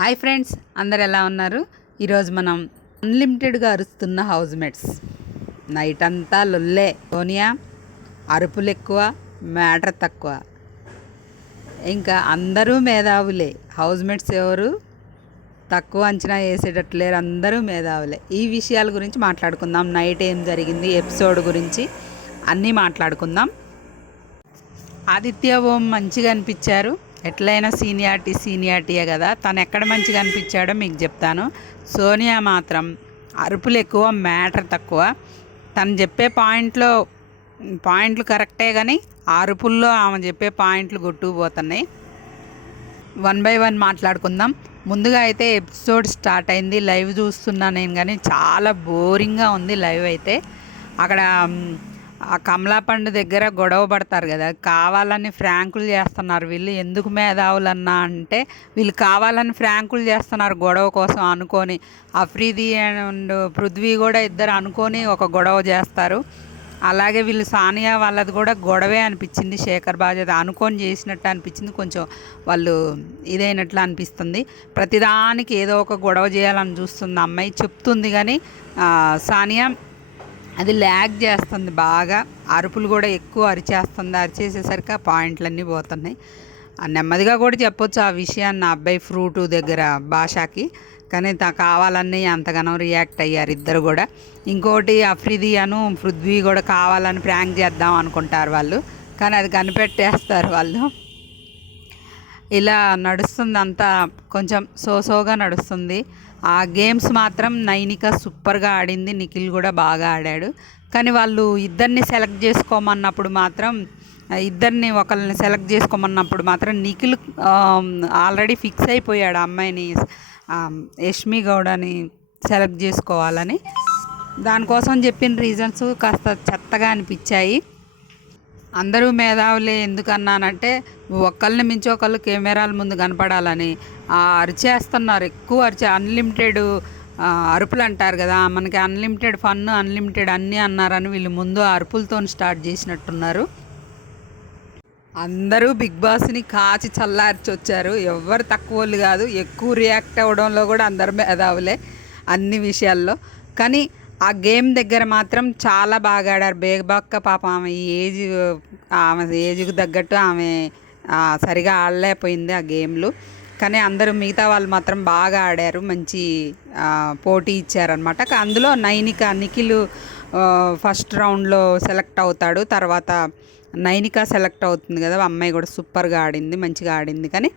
Hi friends అందరు ఎలా ఉన్నారు? ఈరోజు మనం అన్లిమిటెడ్గా అరుస్తున్న హౌస్ మేట్స్. నైట్ అంతా లొల్లే. సోనియా అరుపులు ఎక్కువ మ్యాటర్ తక్కువ. ఇంకా అందరూ మేధావులే. హౌస్ మేట్స్ ఎవరు? తక్కువ అంచనా వేసేటట్టు లేరు. అందరూ మేధావులే. ఈ విషయాల గురించి మాట్లాడుకుందాం. నైట్ ఏం జరిగింది ఎపిసోడ్ గురించి అన్నీ మాట్లాడుకుందాం. ఆదిత్య ఓం మంచిగా అనిపించారు. ఎట్లయినా సీనియారిటీ సీనియారిటీయే కదా. తను ఎక్కడ మంచిగా అనిపించాడో మీకు చెప్తాను. సోనియా మాత్రం అరుపులు ఎక్కువ మ్యాటర్ తక్కువ. తను చెప్పే పాయింట్లో పాయింట్లు కరెక్టే కానీ ఆ అరుపుల్లో ఆమె చెప్పే పాయింట్లు కొట్టుకుపోతున్నాయి వన్ బై వన్ మాట్లాడుకుందాం. ముందుగా అయితే ఎపిసోడ్ స్టార్ట్ అయింది. లైవ్ చూస్తున్నా నేను కానీ చాలా బోరింగ్గా ఉంది లైవ్ అయితే. అక్కడ ఆ కమలా పండు దగ్గర గొడవ పడతారు కదా కావాలని ఫ్రాంకులు చేస్తున్నారు. వీళ్ళు ఎందుకు మేధావులన్నా అంటే వీళ్ళు కావాలని ఫ్రాంకులు చేస్తున్నారు గొడవ కోసం అనుకొని. అఫ్రీది అండ్ పృథ్వీ కూడా ఇద్దరు అనుకొని ఒక గొడవ చేస్తారు. అలాగే వీళ్ళు సానియా వాళ్ళది కూడా గొడవే అనిపించింది శేఖర్ బాధ్యత అనుకొని చేసినట్టు అనిపించింది. కొంచెం వాళ్ళు ఇదైనట్లు అనిపిస్తుంది. ప్రతిదానికి ఏదో ఒక గొడవ చేయాలని చూస్తుంది అమ్మాయి. చెప్తుంది కానీ సానియా అది ల్యాగ్ చేస్తుంది బాగా. అరుపులు కూడా ఎక్కువ అరిచేస్తుంది. అరిచేసేసరికి ఆ పాయింట్లన్నీ పోతున్నాయి. ఆ నెమ్మదిగా కూడా చెప్పొచ్చు ఆ విషయాన్ని నా అబ్బాయి ఫ్రూటు దగ్గర భాషకి. కానీ తా కావాలని అంతగానో రియాక్ట్ అయ్యారు ఇద్దరు కూడా. ఇంకోటి అఫ్రిదియాను పృథ్వీ కూడా కావాలని ప్రాంక్ చేద్దాం అనుకుంటారు వాళ్ళు. కానీ అది కనిపెట్టేస్తారు వాళ్ళు. ఇలా నడుస్తుంది అంతా కొంచెం సోసోగా నడుస్తుంది. ఆ గేమ్స్ మాత్రం నైనిక సూపర్గా ఆడింది. నిఖిల్ కూడా బాగా ఆడాడు. కానీ వాళ్ళు ఇద్దరిని సెలెక్ట్ చేసుకోమన్నప్పుడు మాత్రం ఇద్దరిని ఒకరిని సెలెక్ట్ చేసుకోమన్నప్పుడు మాత్రం నిఖిల్ ఆల్రెడీ ఫిక్స్ అయిపోయాడు అమ్మాయిని యష్మి గౌడని సెలెక్ట్ చేసుకోవాలని. దానికోసం చెప్పిన రీజన్స్ కాస్త చెత్తగా అనిపించాయి. అందరూ మేధావులే ఎందుకన్నానంటే ఒక్కళ్ళని మించి ఒకళ్ళు కెమెరాల ముందు కనపడాలని. ఆ అరిచేస్తున్నారు ఎక్కువ అరిచే అన్లిమిటెడ్ అరుపులు అంటారు కదా మనకి అన్లిమిటెడ్ ఫన్ అన్లిమిటెడ్ అన్నీ అన్నారని వీళ్ళు ముందు అరుపులతో స్టార్ట్ చేసినట్టున్నారు. అందరూ బిగ్ బాస్ని కాచి చల్లార్చి వచ్చారు. ఎవరు తక్కువ కాదు ఎక్కువ రియాక్ట్ అవ్వడంలో కూడా అందరు మేధావులే అన్ని విషయాల్లో. కానీ ఆ గేమ్ దగ్గర మాత్రం చాలా బాగా ఆడారు. బేగబాక్క పాప ఆమె ఈ ఏజ్ ఆమె ఏజ్కి తగ్గట్టు ఆమె సరిగా ఆడలేకపోయింది ఆ గేమ్లు. కానీ అందరూ మిగతా వాళ్ళు మాత్రం బాగా ఆడారు. మంచి పోటీ ఇచ్చారనమాట అందులో నైనిక నిఖిల్ ఫస్ట్ రౌండ్లో సెలెక్ట్ అవుతాడు. తర్వాత నైనిక సెలెక్ట్ అవుతుంది కదా ఆ అమ్మాయి కూడా సూపర్గా ఆడింది మంచిగా ఆడింది. కానీ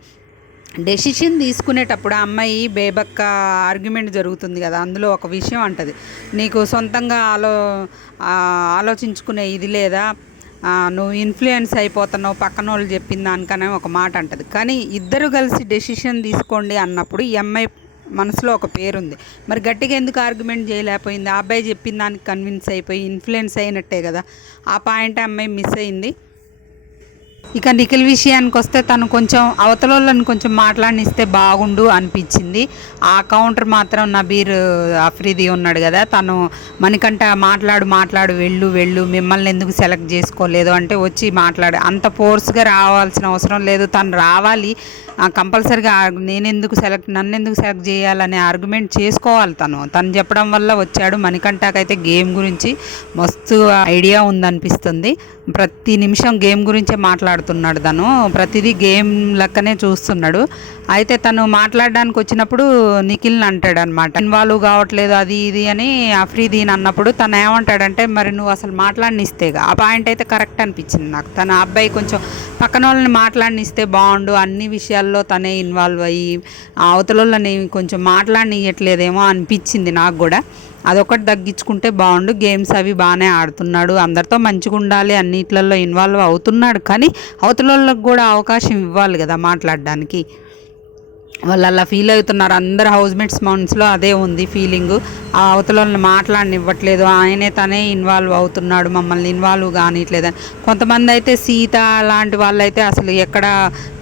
డెసిషన్ తీసుకునేటప్పుడు ఆ అమ్మాయి బేబక్క ఆర్గ్యుమెంట్ జరుగుతుంది కదా అందులో ఒక విషయం అంటది. నీకు సొంతంగా ఆలో ఆలోచించుకునే ఇది లేదా? నువ్వు ఇన్ఫ్లుయెన్స్ అయిపోతున్నావు పక్కన వాళ్ళు చెప్పిన దానికనే ఒక మాట అంటది. కానీ ఇద్దరు కలిసి డెసిషన్ తీసుకోండి అన్నప్పుడు ఈ అమ్మాయి మనసులో ఒక పేరుంది. మరి గట్టిగా ఎందుకు ఆర్గ్యుమెంట్ చేయలేకపోయింది? ఆ అబ్బాయి చెప్పిన దానికి కన్విన్స్ అయిపోయి ఇన్ఫ్లుయెన్స్ అయినట్టే కదా. ఆ పాయింట్ అమ్మాయి మిస్ అయింది. ఇక నిఖిల్ విషయానికి వస్తే తను కొంచెం అవతలని కొంచెం మాట్లాడినిస్తే బాగుండు అనిపించింది. ఆ కౌంటర్ మాత్రం నబీర్ అఫ్రీది ఉన్నాడు కదా తను మనకంట మాట్లాడు మాట్లాడు వెళ్ళు వెళ్ళు మిమ్మల్ని ఎందుకు సెలెక్ట్ చేసుకోలేదు? అంటే వచ్చి మాట్లాడు అంత ఫోర్స్గా రావాల్సిన అవసరం లేదు తను రావాలి. కంపల్సరిగా నేను ఎందుకు సెలెక్ట్ నన్ను ఎందుకు సెలెక్ట్ చేయాలనే ఆర్గ్యుమెంట్ చేసుకోవాలి తను. తను చెప్పడం వల్ల వచ్చాడు మణికంఠకైతే గేమ్ గురించి మస్తు ఐడియా ఉందనిపిస్తుంది. ప్రతి నిమిషం గేమ్ గురించే మాట్లాడు మాట్లాడుతున్నాడు తను. ప్రతిదీ గేమ్ లెక్కనే చూస్తున్నాడు. అయితే తను మాట్లాడడానికి వచ్చినప్పుడు నిఖిల్ని అంటాడు అనమాట ఇన్వాల్వ్ కావట్లేదు అది ఇది అని అఫ్రీదీన్ అన్నప్పుడు తను ఏమంటాడంటే మరి నువ్వు అసలు మాట్లాడినిస్తేగా ఆ పాయింట్ అయితే కరెక్ట్ అనిపించింది నాకు. తన అబ్బాయి కొంచెం పక్కన వాళ్ళని మాట్లాడినిస్తే బాగుండు అన్ని విషయాల్లో తనే ఇన్వాల్వ్ అయ్యి ఆ అవతల వాళ్ళని కొంచెం మాట్లాడినియట్లేదేమో అనిపించింది నాకు కూడా. అదొకటి తగ్గించుకుంటే బాగుండు. గేమ్స్ అవి బాగానే ఆడుతున్నాడు. అందరితో మంచిగా ఉండాలి అన్నిట్లలో ఇన్వాల్వ్ అవుతున్నాడు. కానీ అవతల వాళ్ళకి కూడా అవకాశం ఇవ్వాలి కదా మాట్లాడడానికి. వాళ్ళు అలా ఫీల్ అవుతున్నారు. అందరు హౌస్ మేట్స్ మౌంట్స్లో అదే ఉంది ఫీలింగు. ఆ అవతలని మాట్లాడనివ్వట్లేదు. ఆయనే తనే ఇన్వాల్వ్ అవుతున్నాడు. మమ్మల్ని ఇన్వాల్వ్ కానిట్లేదని కొంతమంది అయితే సీత లాంటి వాళ్ళు అయితే అసలు ఎక్కడ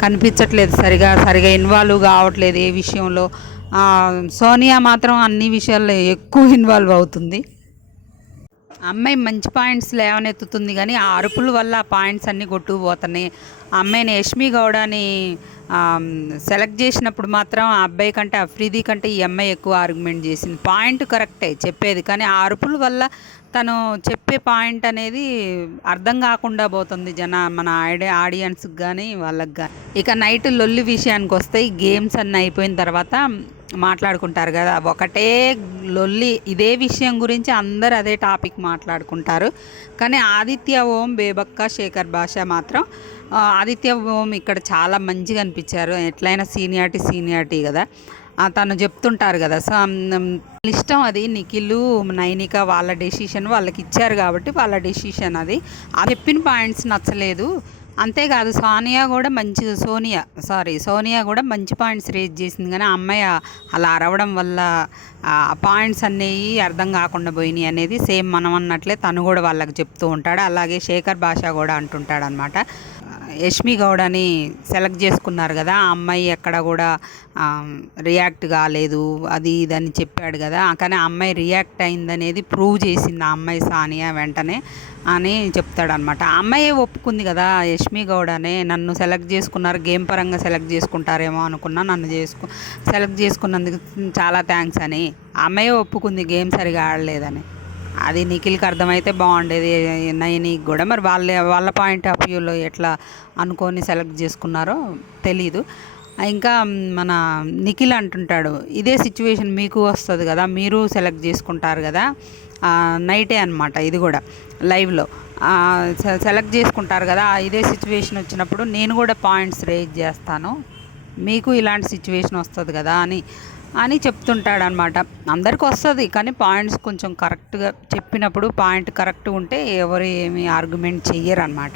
కనిపించట్లేదు సరిగా సరిగా ఇన్వాల్వ్ కావట్లేదు ఏ విషయంలో. సోనియా మాత్రం అన్ని విషయాల్లో ఎక్కువ ఇన్వాల్వ్ అవుతుంది. అమ్మాయి మంచి పాయింట్స్ లేవనెత్తుతుంది కానీ ఆ అరుపుల వల్ల ఆ పాయింట్స్ అన్నీ కొట్టుకుపోతున్నాయి. అమ్మాయిని యష్మి గౌడని సెలెక్ట్ చేసినప్పుడు మాత్రం ఆ అబ్బాయి కంటే అఫ్రీది కంటే ఈ అమ్మాయి ఎక్కువ ఆర్గ్యుమెంట్ చేసింది. పాయింట్ కరెక్టే చెప్పేది కానీ ఆ అరుపుల వల్ల తను చెప్పే పాయింట్ అనేది అర్థం కాకుండా పోతుంది జన మన ఆడి ఆడియన్స్కి కానీ వాళ్ళకి కానీ ఇక నైట్ లొల్లి విషయానికి వస్తే ఈ గేమ్స్ అన్నీ అయిపోయిన తర్వాత మాట్లాడుకుంటారు కదా. ఒకటే లొల్లి ఇదే విషయం గురించి అందరు అదే టాపిక్ మాట్లాడుకుంటారు. కానీ ఆదిత్య ఓం బేబక్క శేఖర్ భాష మాత్రం ఆదిత్య ఓం ఇక్కడ చాలా మంచిగా అనిపించారు. ఎట్లయినా సీనియారిటీ సీనియారిటీ కదా. తను చెప్తుంటారు కదా సో ఇష్టం అది నిఖిలు నైనిక వాళ్ళ డెసిషన్ వాళ్ళకి ఇచ్చారు కాబట్టి వాళ్ళ డెసిషన్ అది. ఆ చెప్పిన పాయింట్స్ నచ్చలేదు. అంతేకాదు సోనియా కూడా మంచి సోనియా సారీ సోనియా కూడా మంచి పాయింట్స్ రేజ్ చేసింది. కానీ అమ్మాయి అలా అరవడం వల్ల ఆ పాయింట్స్ అనేవి అర్థం కాకుండా పోయినాయి అనేది సేమ్ మనం అన్నట్లే తను కూడా వాళ్ళకి చెప్తూ ఉంటాడు. అలాగే శేఖర్ భాష కూడా అంటుంటాడు అనమాట యష్మి గౌడని సెలెక్ట్ చేసుకున్నారు కదా ఆ అమ్మాయి ఎక్కడ కూడా రియాక్ట్ కాలేదు అది ఇది అని చెప్పాడు కదా కానీ ఆ అమ్మాయి రియాక్ట్ అయిందనేది ప్రూవ్ చేసింది ఆ అమ్మాయి సానియా వెంటనే అని చెప్తాడనమాట ఆ అమ్మాయి ఒప్పుకుంది కదా యష్మి గౌడనే నన్ను సెలెక్ట్ చేసుకున్నారు గేమ్ పరంగా సెలెక్ట్ చేసుకుంటారేమో అనుకున్నా నన్ను చేసుకు సెలెక్ట్ చేసుకున్నందుకు చాలా థ్యాంక్స్ అని. ఆ అమ్మాయి ఒప్పుకుంది గేమ్ సరిగా ఆడలేదని. అది నిఖిల్కి అర్థమైతే బాగుండేది. నయనికి కూడా మరి వాళ్ళ వాళ్ళ పాయింట్ ఆఫ్ వ్యూలో ఎట్లా అనుకొని సెలెక్ట్ చేసుకున్నారో తెలీదు. ఇంకా మన నిఖిల్ అంటుంటాడు ఇదే సిచ్యువేషన్ మీకు వస్తుంది కదా మీరు సెలెక్ట్ చేసుకుంటారు కదా నైటే అనమాట ఇది కూడా లైవ్లో. సె- సెలెక్ట్ చేసుకుంటారు కదా ఇదే సిచ్యువేషన్ వచ్చినప్పుడు నేను కూడా పాయింట్స్ రేజ్ చేస్తాను. మీకు ఇలాంటి సిచ్యువేషన్ వస్తుంది కదా అని అని చెప్తుంటాడు అనమాట అందరికి వస్తుంది కానీ పాయింట్స్ కొంచెం కరెక్ట్గా చెప్పినప్పుడు పాయింట్ కరెక్ట్ ఉంటే ఎవరు ఏమి ఆర్గ్యుమెంట్ చెయ్యరు అనమాట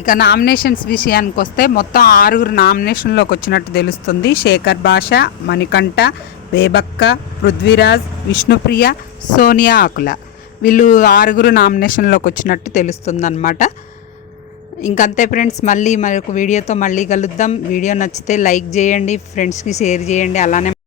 ఇక నామినేషన్స్ విషయానికి వస్తే మొత్తం ఆరుగురు నామినేషన్లోకి వచ్చినట్టు తెలుస్తుంది. శేఖర్ భాష మణికంఠ బేబక్క పృథ్వీరాజ్ విష్ణుప్రియ సోనియా ఆకుల. వీళ్ళు ఆరుగురు నామినేషన్లోకి వచ్చినట్టు తెలుస్తుంది అనమాట ఇంకంతే ఫ్రెండ్స్ మళ్ళీ మరొక వీడియోతో మళ్ళీ కలుద్దాం. వీడియో నచ్చితే లైక్ చేయండి ఫ్రెండ్స్కి షేర్ చేయండి అలానే